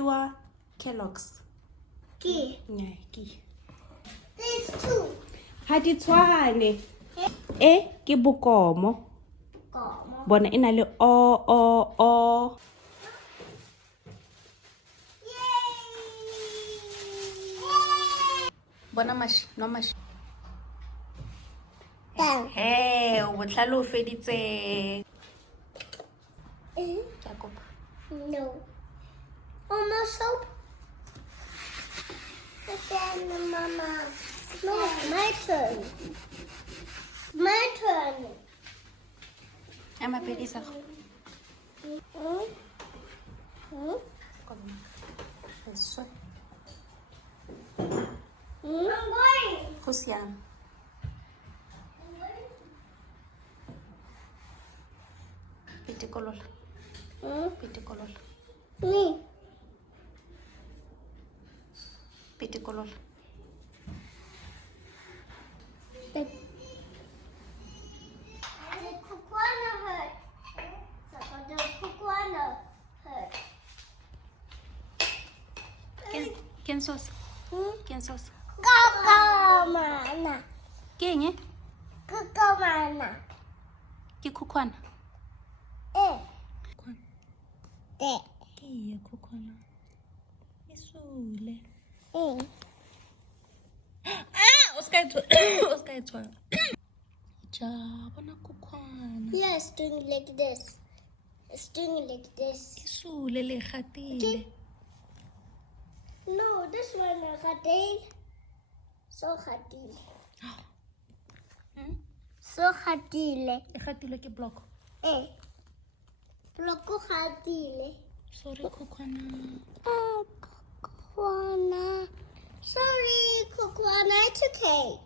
pure Kellogg's. Ki. Nnyaa, ke. There's two. Ha di tshwane. E ke bokomo. Komo. Bona e na le o. Bona mashi, no mashi. Hey, o botlhale o feditse. Tsa kopa. No. Almost soap. But then, Mama. No, my turn. My turn. Ama pedisa. Eso. I'm going. Go siame. Pitikolola. Pitikolola. Me. Pitikolola. The Khukwana hurt. The Khukwana hurt. Ken sauce? Ken sauce? Kakamana. Ke eng e? Kakamana. Ke Khukwana. Khukwana. Ke ya Khukwana. E sule. O ska e tshwara. Ja, bona Khukwana. Yeah, it's doing like this. It's doing like this. Ke sule le gatile. No, this one is Khatil. So Khatil. So Khatil. E gatile ke block. Bloko Khatil. Sorry Khukwana. Khukwana. Sorry, Khukwana. It's okay.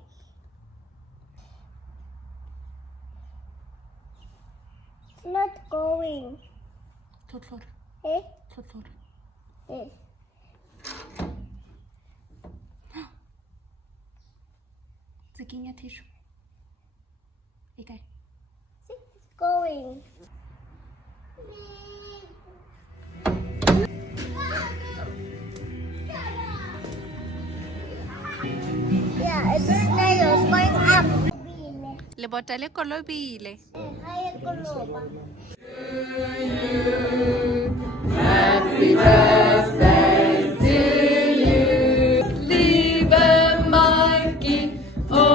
It's not going. Tlotlora. Eh? Tlotlora. Eh. Tsekeng ya tissue. E kae? See, it's going. Yeah, it's snails going up. Lebota le kolobile. Happy birthday to you, liebe Mikey. Oh,